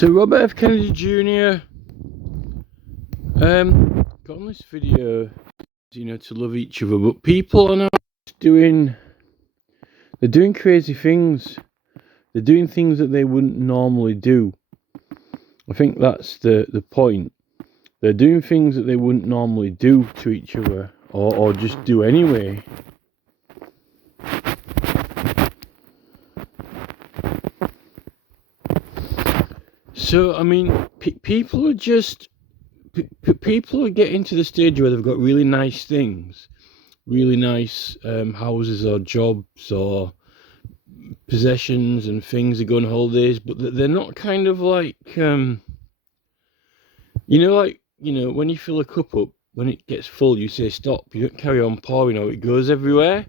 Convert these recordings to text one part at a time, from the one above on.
So Robert F. Kennedy Jr. Got on this video, to love each other, but people are now doing crazy things. They're doing things that they wouldn't normally do. I think that's the point. They're doing things that they wouldn't normally do to each other, or just do anyway. So, I mean, people are just... people are getting to the stage where they've got really nice things, really nice houses or jobs or possessions and things. They go on holidays, but they're not kind of like, when you fill a cup up, when it gets full, you say stop. You don't carry on pouring, or it goes everywhere.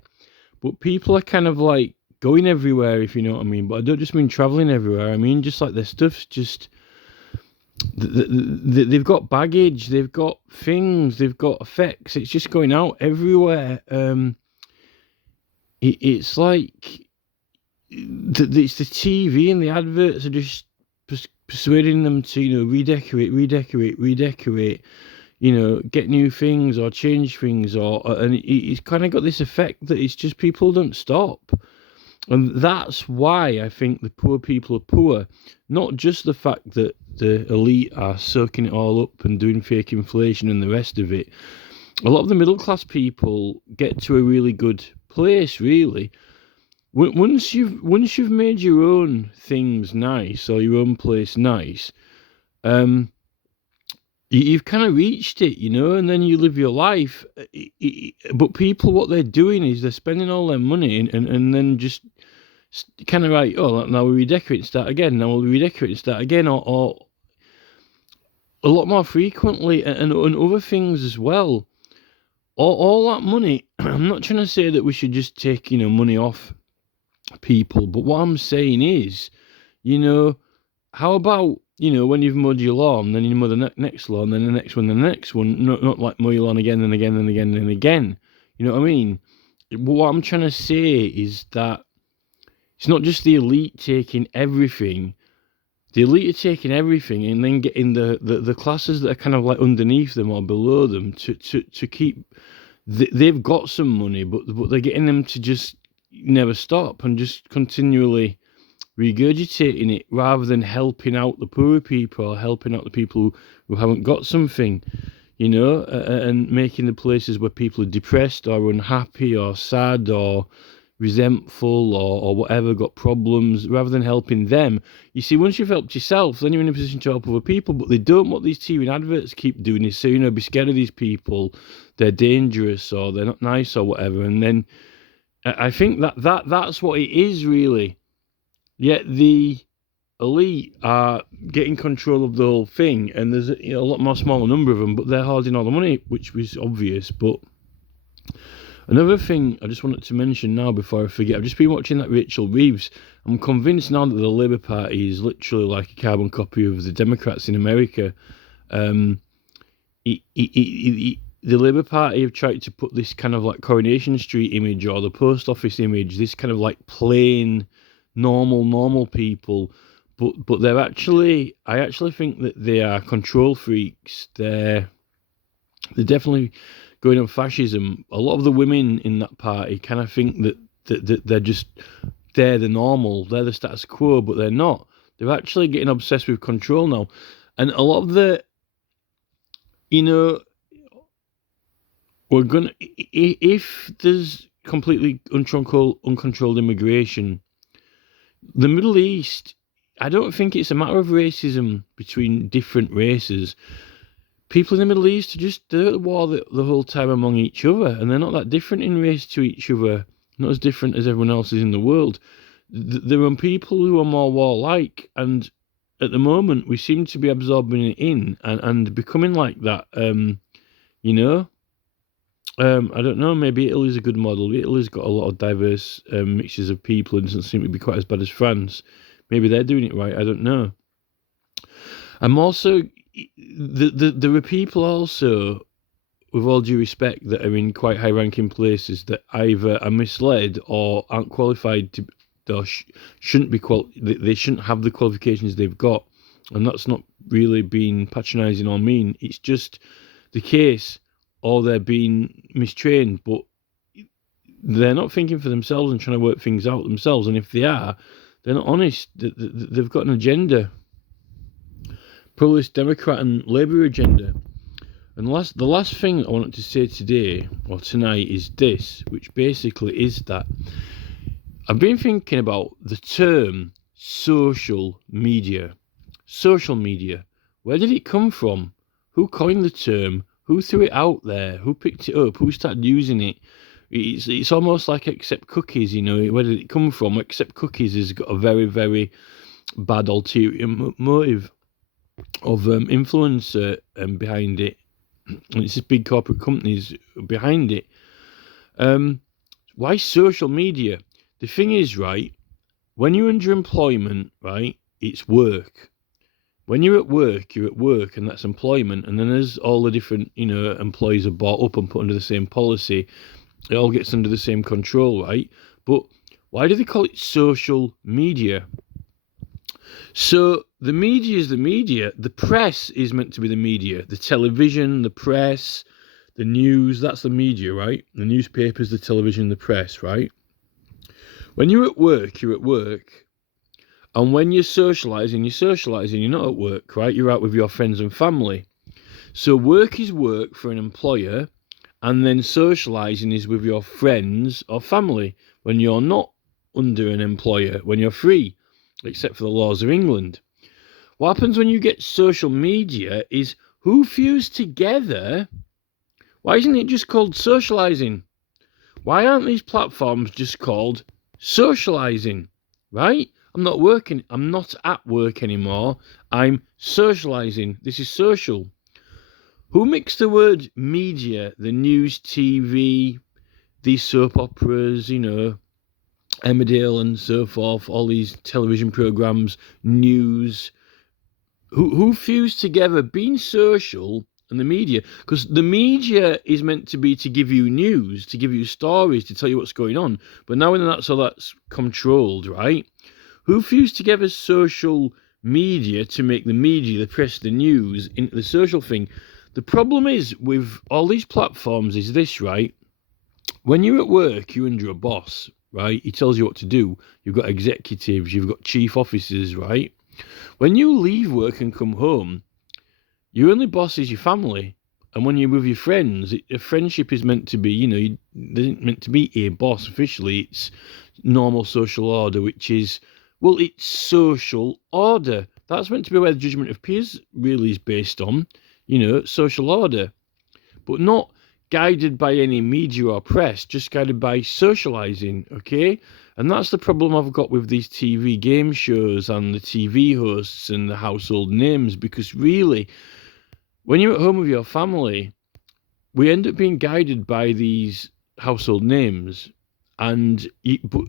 But people are kind of like going everywhere, if you know what I mean. But I don't just mean traveling everywhere. I mean just like their stuff's just... they've got baggage, they've got things, they've got effects. It's just going out everywhere. It's like it's the TV and the adverts are just persuading them to redecorate, get new things or change things, and it's kind of got this effect that it's just people don't stop. And that's why I think the poor people are poor. Not just the fact that the elite are soaking it all up and doing fake inflation and the rest of it. A lot of the middle class people get to a really good place, really. Once you've made your own things nice, or your own place nice, you've kind of reached it, and then you live your life. But people, what they're doing is they're spending all their money and then just kind of like, oh, now we redecorate and start again. Now we'll redecorate and start again, or a lot more frequently, and other things as well. All that money. I'm not trying to say that we should just take money off people, but what I'm saying is, how about when you've mowed your lawn, then you mow the next lawn, then the next one, not like mow your lawn again and again and again and again. You know what I mean? But what I'm trying to say is that it's not just the elite taking everything. The elite are taking everything and then getting the classes that are kind of like underneath them or below them to keep... They've got some money, but they're getting them to just never stop and just continually regurgitating it, rather than helping out the poorer people or helping out the people who haven't got something, and making the places where people are depressed or unhappy or sad or resentful or whatever, got problems, rather than helping them. You see, once you've helped yourself, then you're in a position to help other people. But they don't. What these TV and adverts keep doing is say, be scared of these people, they're dangerous or they're not nice or whatever. And then I think that's what it is, really. Yet the elite are getting control of the whole thing, and there's a lot more smaller number of them, but they're hoarding all the money, which was obvious. But another thing I just wanted to mention now before I forget, I've just been watching that Rachel Reeves. I'm convinced now that the Labour Party is literally like a carbon copy of the Democrats in America. The Labour Party have tried to put this kind of like Coronation Street image or the post office image, this kind of like plain, normal people, but they're actually... I actually think that they are control freaks. They're definitely going on fascism. A lot of the women in that party kind of think that they're the normal, they're the status quo, but they're not. They're actually getting obsessed with control now. And a lot of the, we're gonna... if there's completely uncontrolled immigration, the Middle East, I don't think it's a matter of racism between different races. People in the Middle East they're at war the whole time among each other, and they're not that different in race to each other, not as different as everyone else is in the world. There are people who are more warlike, and at the moment we seem to be absorbing it in and becoming like that. I don't know, maybe Italy's a good model. Italy's got a lot of diverse mixtures of people and doesn't seem to be quite as bad as France. Maybe they're doing it right, I don't know. I'm also... There are people also, with all due respect, that are in quite high-ranking places that either are misled or aren't qualified to, or shouldn't be they shouldn't have the qualifications they've got. And that's not really being patronising or mean. It's just the case, or they're being mistrained, but they're not thinking for themselves and trying to work things out themselves. And if they are, they're not honest. They've got an agenda. Probably this Democrat and Labour agenda. And the last thing I wanted to say today or tonight is this, which basically is that I've been thinking about the term social media. Social media. Where did it come from? Who coined the term? Who threw it out there? Who picked it up? Who started using it? It's almost like Accept Cookies, you know. Where did it come from? Accept Cookies has got a very, very bad ulterior motive of influence behind it. And it's just big corporate companies behind it. Why social media? The thing is, right, when you're under employment, right, it's work. When you're at work, and that's employment. And then as all the different, you know, employees are bought up and put under the same policy, it all gets under the same control, right? But why do they call it social media? So the media is the media. The press is meant to be the media. The television, the press, the news, that's the media, right? The newspapers, the television, the press, right? When you're at work, you're at work. And when you're socialising, you're not at work, right? You're out with your friends and family. So work is work for an employer, and then socialising is with your friends or family when you're not under an employer, when you're free, except for the laws of England. What happens when you get social media is who fused together. Why isn't it just called socialising? Why aren't these platforms just called socialising, right? I'm not at work anymore. I'm socialising. This is social. Who mixed the word media, the news, TV, these soap operas, you know, Emmerdale and so forth, all these television programmes, news? Who fused together being social and the media? Because the media is meant to be to give you news, to give you stories, to tell you what's going on. But now when that's controlled, right? Who fused together social media to make the media, the press, the news into the social thing? The problem is with all these platforms is this, right? When you're at work, you're under a boss, right? He tells you what to do. You've got executives, you've got chief officers, right? When you leave work and come home, your only boss is your family. And when you're with your friends, a friendship is meant to be, you know, they're meant to be a boss officially. It's normal social order, which is, well, it's social order. That's meant to be where the judgment of peers really is based on, you know, social order. But not guided by any media or press, just guided by socialising, okay? And that's the problem I've got with these TV game shows and the TV hosts and the household names, because really, when you're at home with your family, we end up being guided by these household names. And but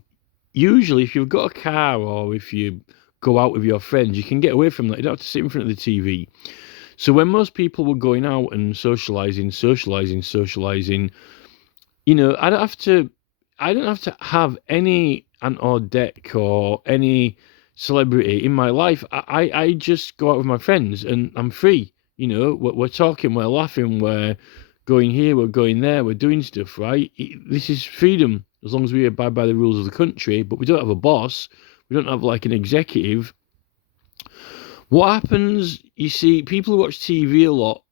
usually, if you've got a car or if you go out with your friends, you can get away from that. You don't have to sit in front of the TV. So when most people were going out and socialising, you know, I don't have to have any Ant or Dec or any celebrity in my life. I just go out with my friends and I'm free. You know, we're talking, we're laughing, we're going here, we're going there, we're doing stuff, right? This is freedom, as long as we abide by the rules of the country, but we don't have a boss. We don't have like an executive. What happens, you see, people who watch TV a lot,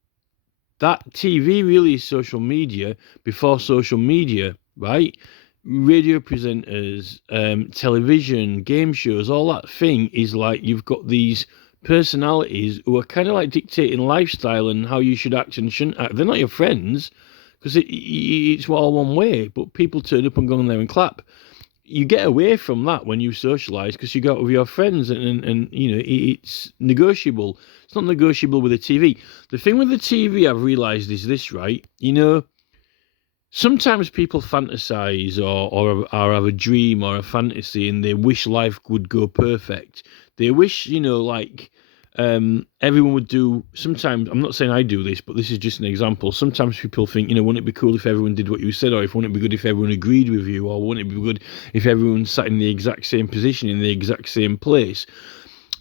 that TV really is social media before social media, right? Radio presenters, television, game shows, all that thing is like you've got these personalities who are kind of like dictating lifestyle and how you should act and shouldn't act. They're not your friends, because it's all one way, but people turn up and go in there and clap. You get away from that when you socialise, because you go out with your friends and you know, it's negotiable. It's not negotiable with the TV. The thing with the TV I've realised is this, right? You know, sometimes people fantasize or have a dream or a fantasy and they wish life would go perfect. They wish, you know, like everyone would do. Sometimes, I'm not saying I do this, but this is just an example. Sometimes people think, you know, wouldn't it be cool if everyone did what you said, or wouldn't it be good if everyone agreed with you, or wouldn't it be good if everyone sat in the exact same position in the exact same place?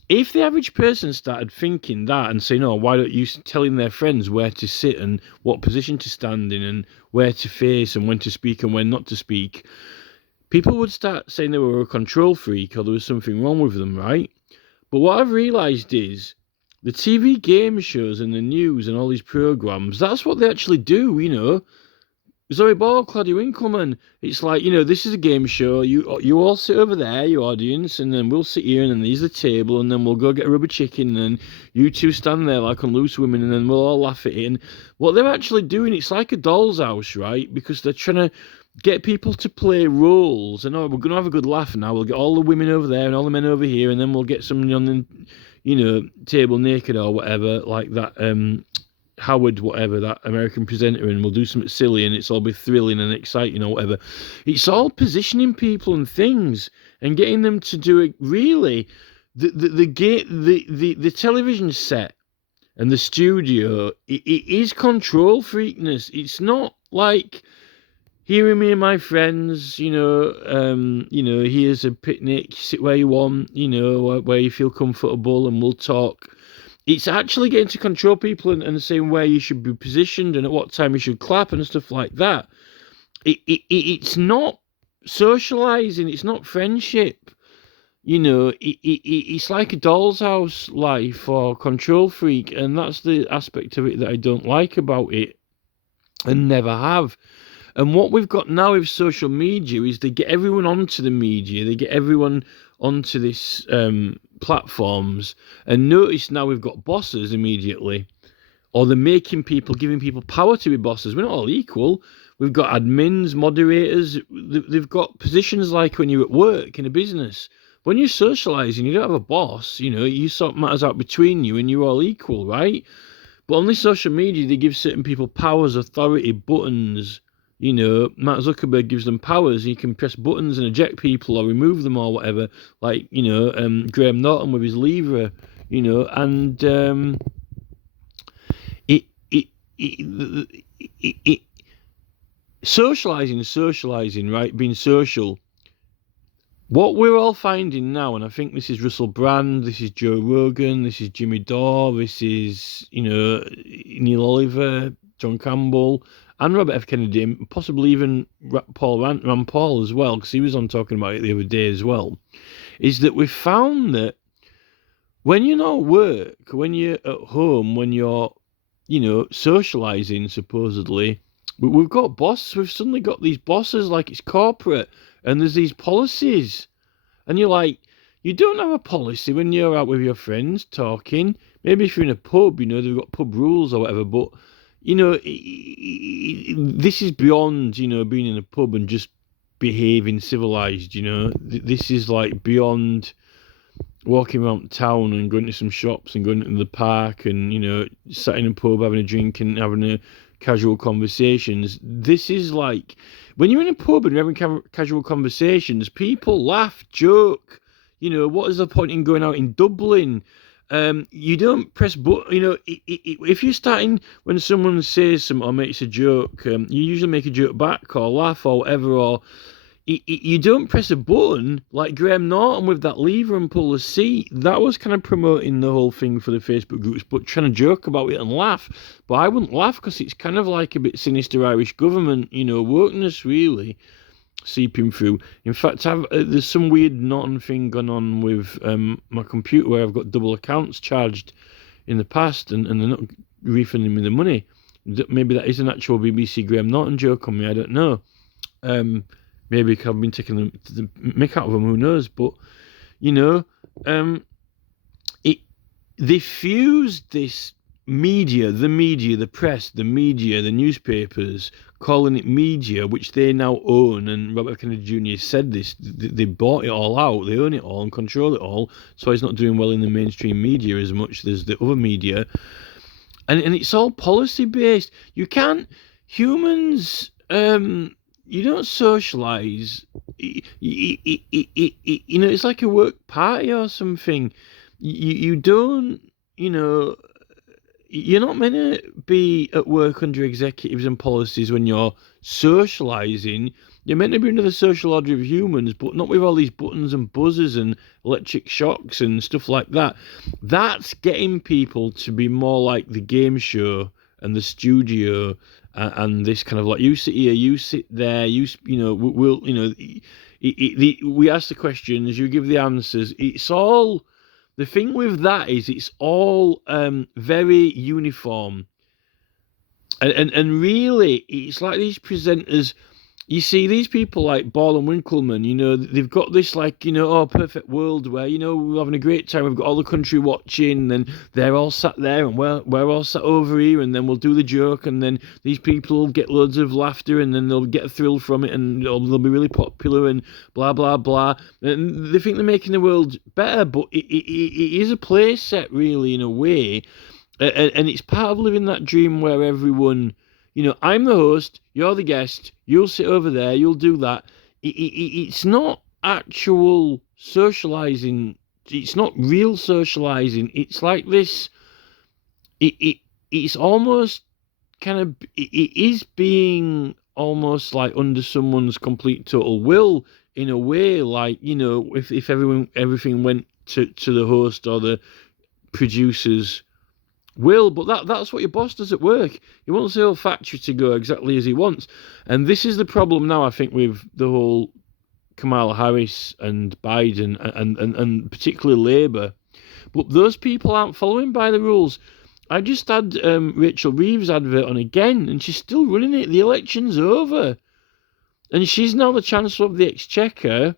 If the average person started thinking that and saying, "Oh, why don't you telling their friends where to sit and what position to stand in and where to face and when to speak and when not to speak," people would start saying they were a control freak or there was something wrong with them, right? But what I've realised is the TV game shows and the news and all these programmes, that's what they actually do, you know. Zoe Ball, Claudia Winkleman, it's like, you know, this is a game show. You all sit over there, your audience, and then we'll sit here, and then there's the table, and then we'll go get a rubber chicken, and then you two stand there like on Loose Women, and then we'll all laugh at it. And what they're actually doing, it's like a doll's house, right? Because they're trying to get people to play roles, and, oh, we're going to have a good laugh now. We'll get all the women over there and all the men over here, and then we'll get someone on the, you know, table naked or whatever, like that, Howard, whatever, that American presenter, and we'll do something silly and it's all be thrilling and exciting or whatever. It's all positioning people and things and getting them to do it. Really, the television set and the studio, it is control freakness. It's not like, here are me and my friends, you know, here's a picnic, sit where you want, you know, where you feel comfortable, and we'll talk. It's actually getting to control people and saying where you should be positioned and at what time you should clap and stuff like that. It's not socializing. It's not friendship. You know, it's like a doll's house life or control freak, and that's the aspect of it that I don't like about it and never have. And what we've got now with social media is they get everyone onto the media. They get everyone onto this platforms, and notice now we've got bosses immediately, or they're making people, giving people power to be bosses. We're not all equal. We've got admins, moderators. They've got positions like when you're at work in a business. When you're socializing, you don't have a boss. You know, you sort matters out between you, and you're all equal, right? But on this social media, they give certain people powers, authority, buttons. You know, Mark Zuckerberg gives them powers. You can press buttons and eject people or remove them or whatever. Like, you know, Graham Norton with his lever, you know, and socializing, right? Being social. What we're all finding now, and I think this is Russell Brand, this is Joe Rogan, this is Jimmy Dore, this is, you know, Neil Oliver, John Campbell, and Robert F. Kennedy, possibly even Rand Paul as well, because he was on talking about it the other day as well, is that we've found that when you're not at work, when you're at home, when you're, you know, socialising, supposedly, we've got bosses, we've suddenly got these bosses like it's corporate, and there's these policies, and you're like, you don't have a policy when you're out with your friends talking. Maybe if you're in a pub, you know, they've got pub rules or whatever, but you know, this is beyond, you know, being in a pub and just behaving civilized, you know. This is like beyond walking around town and going to some shops and going to the park and, you know, sat in a pub having a drink and having a casual conversations. This is like, when you're in a pub and you're having casual conversations, people laugh, joke. You know, what is the point in going out in Dublin? You don't press button, you know, if you're starting, when someone says something or makes a joke, you usually make a joke back or laugh or whatever, or you don't press a button like Graham Norton with that lever and pull the seat. That was kind of promoting the whole thing for the Facebook groups, but trying to joke about it and laugh. But I wouldn't laugh because it's kind of like a bit sinister Irish government, you know, wokeness really seeping through. In fact, there's some weird Norton thing gone on with my computer where I've got double accounts charged in the past, and they're not refunding me the money. Maybe that is an actual BBC Graham Norton joke on me, I don't know. Maybe I've been taking the mick out of them, who knows. But, you know, they fused this media, the press, the media, the newspapers, calling it media, which they now own, and Robert F. Kennedy Jr. said this, they bought it all out, they own it all and control it all, so he's not doing well in the mainstream media as much as the other media, and it's all policy based. You can't, humans, you don't socialise, you know, it's like a work party or something. You don't, you know, you're not meant to be at work under executives and policies when you're socialising. You're meant to be under the social order of humans, but not with all these buttons and buzzers and electric shocks and stuff like that. That's getting people to be more like the game show and the studio, and this kind of like, you sit here, you sit there, we'll, we ask the questions, you give the answers. It's all, the thing with that is it's all very uniform. And really, it's like these presenters, you see these people like Ball and Winkleman, they've got this like, perfect world where, we're having a great time, we've got all the country watching, and they're all sat there, and we're all sat over here, and then we'll do the joke, and then these people will get loads of laughter, and then they'll get a thrill from it, and they'll be really popular, and blah, blah, blah. And they think they're making the world better, but it is a play set, really, in a way. And it's part of living that dream where everyone, I'm the host, you're the guest, you'll sit over there, you'll do that. It's not actual socializing. It's not real socializing. It's like this. It's almost kind of. It is being almost like under someone's complete total will, in a way. Like, if everything went to the host or the producers will, but that's what your boss does at work. He wants the whole factory to go exactly as he wants. And this is the problem now, I think, with the whole Kamala Harris and Biden and particularly Labour. But those people aren't following by the rules. I just had Rachel Reeves' advert on again, and she's still running it. The election's over. And she's now the Chancellor of the Exchequer,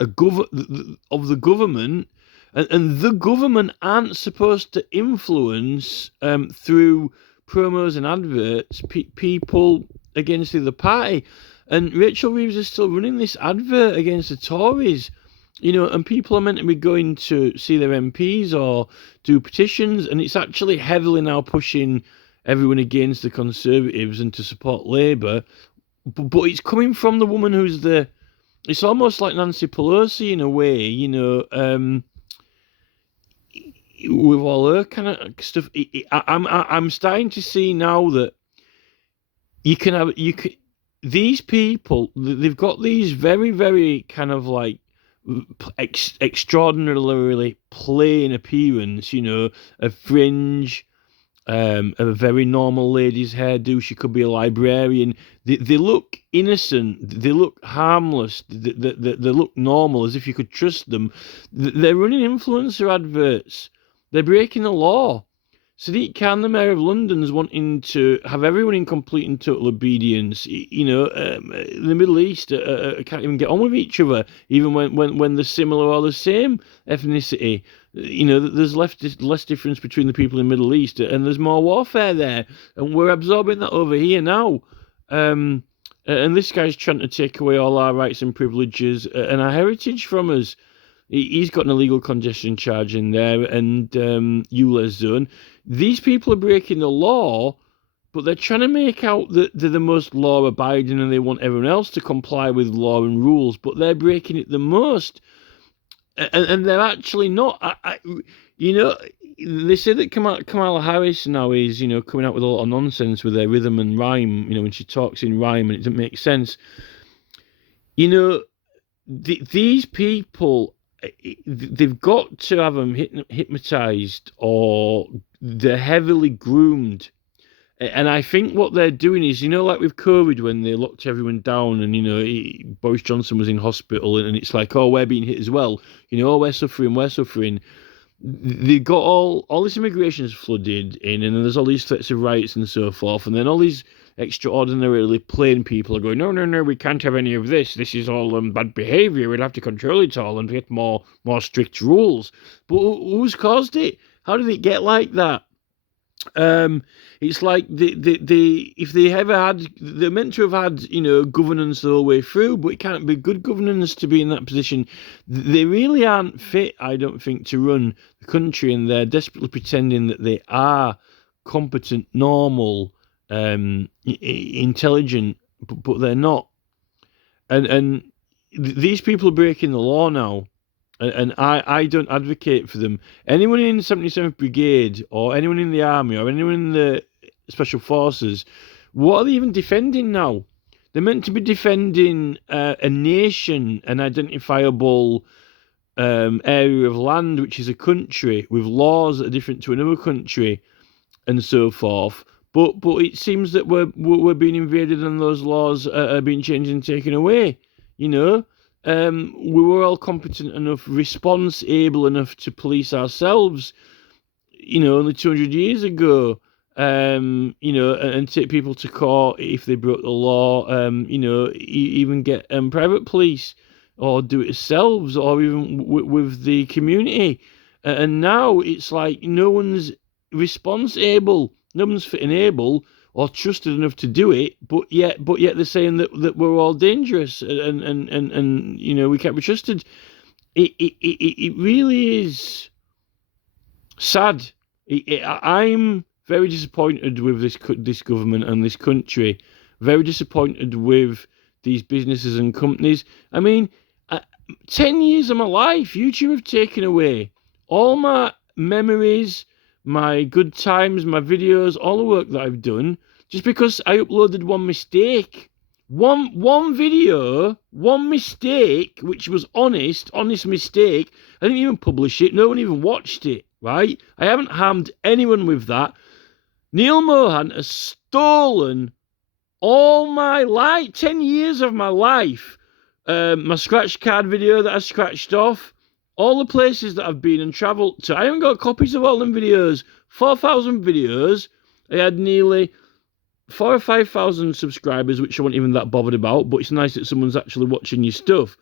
of the government. And the government aren't supposed to influence, through promos and adverts, people against the other party. And Rachel Reeves is still running this advert against the Tories, and people are meant to be going to see their MPs or do petitions, and it's actually heavily now pushing everyone against the Conservatives and to support Labour. But it's coming from the woman who's it's almost like Nancy Pelosi in a way, with all her kind of stuff. I'm starting to see now that these people, they've got these very, very kind of like extraordinarily plain appearance, a fringe, a very normal lady's hairdo. She could be a librarian. They look innocent. They look harmless. They look normal, as if you could trust them. They're running influencer adverts. They're breaking the law. Sadiq Khan, the Mayor of London, is wanting to have everyone in complete and total obedience. The Middle East can't even get on with each other, even when they're similar or the same ethnicity. There's less difference between the people in the Middle East, and there's more warfare there, and we're absorbing that over here now. And this guy's trying to take away all our rights and privileges and our heritage from us. He's got an illegal congestion charge in there, and ULEZ zone. These people are breaking the law, but they're trying to make out that they're the most law-abiding and they want everyone else to comply with law and rules, but they're breaking it the most. And they're actually not. They say that Kamala Harris now is, coming out with a lot of nonsense with her rhythm and rhyme, when she talks in rhyme and it doesn't make sense. These people, they've got to have them hypnotized, or they're heavily groomed. And I think what they're doing is, like with COVID, when they locked everyone down and, Boris Johnson was in hospital, and it's like, oh, we're being hit as well. Oh, we're suffering. They got all this immigration is flooded in, and then there's all these threats of riots and so forth. And then all these extraordinarily plain people are going, no, we can't have any of this. This is all bad behaviour. We'll have to control it all and get more strict rules. But who's caused it? How did it get like that? It's like if they ever had, they're meant to have had, governance the whole way through, but it can't be good governance to be in that position. They really aren't fit, I don't think, to run the country, and they're desperately pretending that they are competent, normal, intelligent, but they're not. And these people are breaking the law now. And I don't advocate for them. Anyone in the 77th Brigade, or anyone in the Army, or anyone in the Special Forces, what are they even defending now? They're meant to be defending a nation, an identifiable area of land, which is a country with laws that are different to another country, and so forth. But it seems that we're being invaded, and those laws are being changed and taken away. We were all competent enough, response able enough to police ourselves. Only 200 years ago. And take people to court if they broke the law. Even get private police, or do it yourselves, or even with the community. And now it's like no one's response able, no one's fit and able or trusted enough to do it. But yet they're saying that we're all dangerous, and we can't be trusted. It really is sad. I'm very disappointed with this government and this country. Very disappointed with these businesses and companies. I mean, 10 years of my life, YouTube have taken away all my memories, my good times, my videos, all the work that I've done, just because I uploaded one mistake. One video, one mistake, which was honest mistake. I didn't even publish it. No one even watched it, right? I haven't harmed anyone with that. Neil Mohan has stolen all my life, 10 years of my life. My scratch card video that I scratched off, all the places that I've been and travelled to. I haven't got copies of all them videos. 4,000 videos. I had nearly 4,000 or 5,000 subscribers, which I wasn't even that bothered about, but it's nice that someone's actually watching your stuff.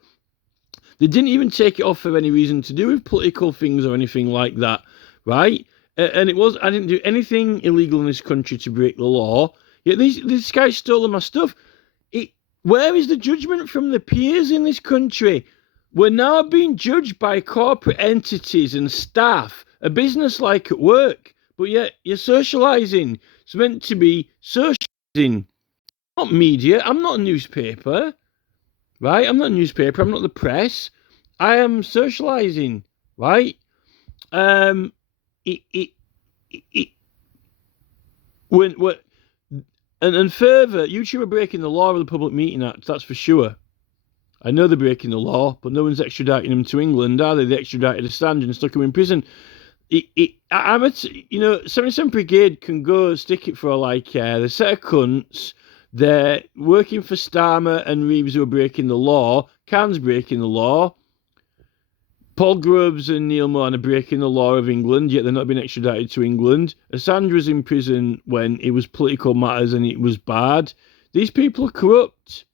They didn't even take it off for any reason to do with political things or anything like that, right? And I didn't do anything illegal in this country to break the law. Yet this guy stole my stuff. Where is the judgment from the peers in this country? We're now being judged by corporate entities and staff, a business like at work. But yet you're socialising. It's meant to be socialising. Not media. I'm not a newspaper. Right? I'm not a newspaper. I'm not the press. I am socialising. Right? And further, YouTube are breaking the law of the Public Meeting Act, that's for sure. I know they're breaking the law, but no one's extraditing them to England, are they? They extradited Assange and stuck him in prison. 77 Brigade can go stick it for all I care. They're a set of cunts. They're working for Starmer and Reeves, who are breaking the law. Khan's breaking the law. Paul Groves and Neil Mohan are breaking the law of England, yet they're not being extradited to England. Assange was in prison when it was political matters and it was bad. These people are corrupt.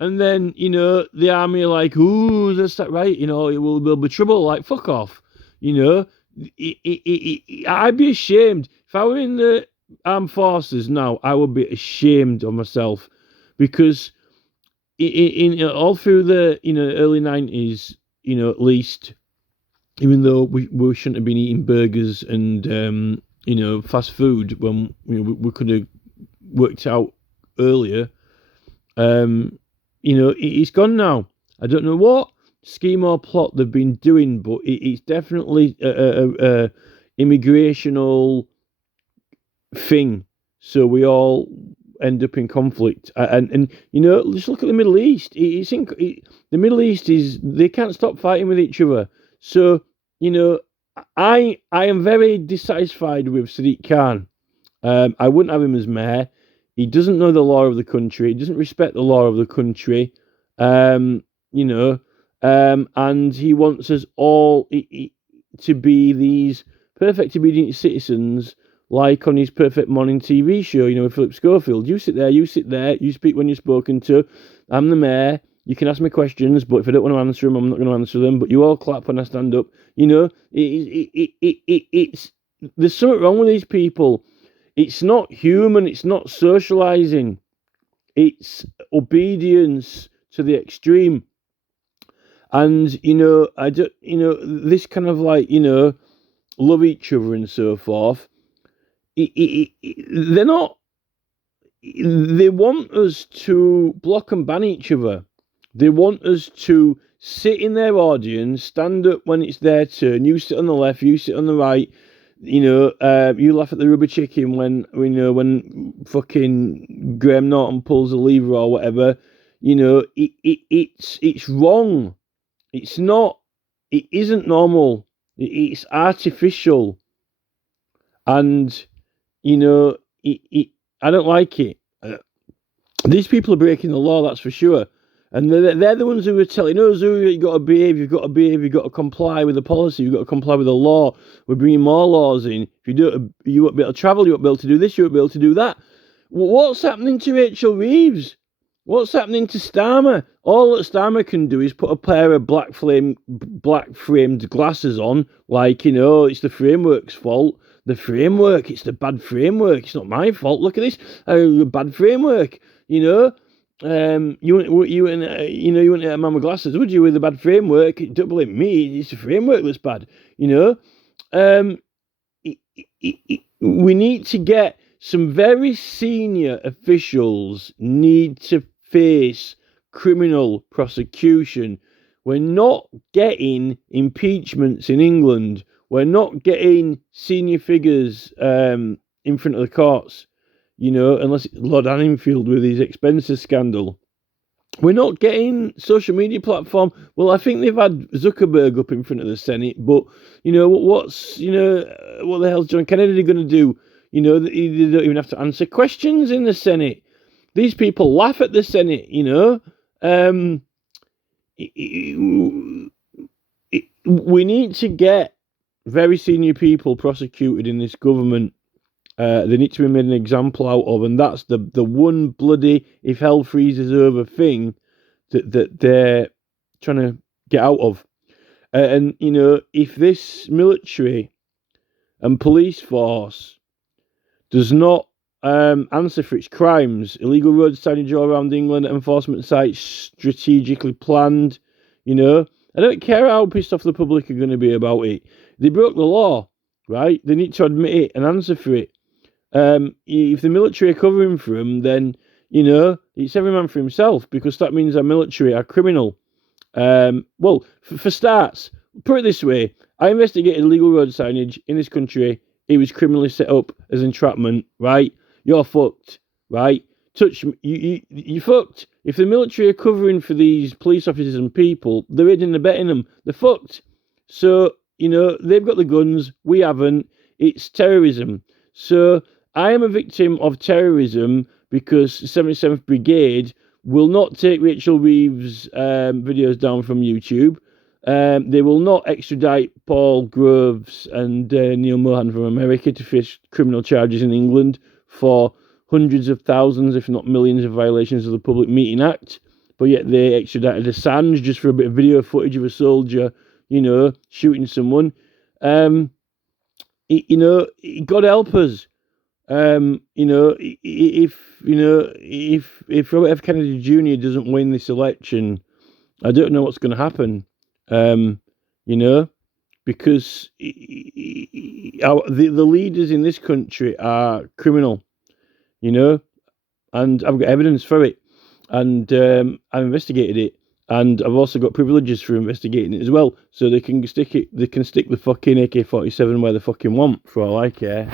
And then, the army are like, ooh, that's that right, it will be trouble. Like, fuck off. I'd be ashamed. If I were in the armed forces now, I would be ashamed of myself. Because in all through the, early 90s, at least, even though we shouldn't have been eating burgers and fast food when we could have worked out earlier, it's gone now. I don't know what scheme or plot they've been doing, but it's definitely a immigrational thing. So we all end up in conflict, and just look at the Middle East. The Middle East they can't stop fighting with each other. So, I am very dissatisfied with Sadiq Khan. I wouldn't have him as mayor. He doesn't know the law of the country. He doesn't respect the law of the country. And he wants us all to be these perfect obedient citizens, like on his Perfect Morning TV show, with Philip Schofield. You sit there, you speak when you're spoken to. I'm the mayor. You can ask me questions, but if I don't want to answer them, I'm not going to answer them. But you all clap when I stand up. It's there's something wrong with these people. It's not human. It's not socializing. It's obedience to the extreme. And this kind of like love each other and so forth. They're not. They want us to block and ban each other. They want us to sit in their audience, stand up when it's their turn. You sit on the left, you sit on the right. You laugh at the rubber chicken when fucking Graham Norton pulls a lever or whatever. It's wrong. It's not. It isn't normal. It's artificial, and I don't like it. These people are breaking the law, that's for sure. And they're the ones who are telling us, you've got to behave, you've got to comply with the policy, you've got to comply with the law. We're bringing more laws in. If you do, you won't be able to travel, you won't be able to do this, you won't be able to do that. What's happening to Rachel Reeves? What's happening to Starmer? All that Starmer can do is put a pair of black framed glasses on, like, it's the framework's fault. The framework, it's the bad framework. It's not my fault. Look at this, bad framework. You wouldn't get a man with glasses, would you? With a bad framework, don't blame me. It's the framework that's bad. We need to get some very senior officials need to face criminal prosecution. We're not getting impeachments in England. We're not getting senior figures in front of the courts. Unless it's Lord Anningfield with his expenses scandal. We're not getting social media platform. Well, I think they've had Zuckerberg up in front of the Senate, but what the hell's John Kennedy going to do? They don't even have to answer questions in the Senate. These people laugh at the Senate. We need to get very senior people prosecuted in this government. They need to be made an example out of, and that's the one bloody if hell freezes over thing that they're trying to get out of. If this military and police force does not answer for its crimes, illegal road signage all around England, enforcement sites strategically planned, I don't care how pissed off the public are going to be about it. They broke the law, right? They need to admit it and answer for it. If the military are covering for them, then, it's every man for himself, because that means our military are criminal. For starts, put it this way, I investigated illegal road signage in this country. It was criminally set up as entrapment, right? You're fucked, right? You fucked. If the military are covering for these police officers and people, they're aiding and abetting them. They're fucked. So, they've got the guns, we haven't. It's terrorism. So I am a victim of terrorism because 77th Brigade will not take Rachel Reeves' videos down from YouTube. They will not extradite Paul Groves and Neil Mohan from America to face criminal charges in England for hundreds of thousands, if not millions, of violations of the Public Meeting Act. But yet they extradited Assange just for a bit of video footage of a soldier, shooting someone. God help us. If Robert F. Kennedy Jr. doesn't win this election, I don't know what's going to happen. Because the leaders in this country are criminal, and I've got evidence for it, and I've investigated it, and I've also got privileges for investigating it as well, so they can stick the fucking AK-47 where they fucking want, for all I care.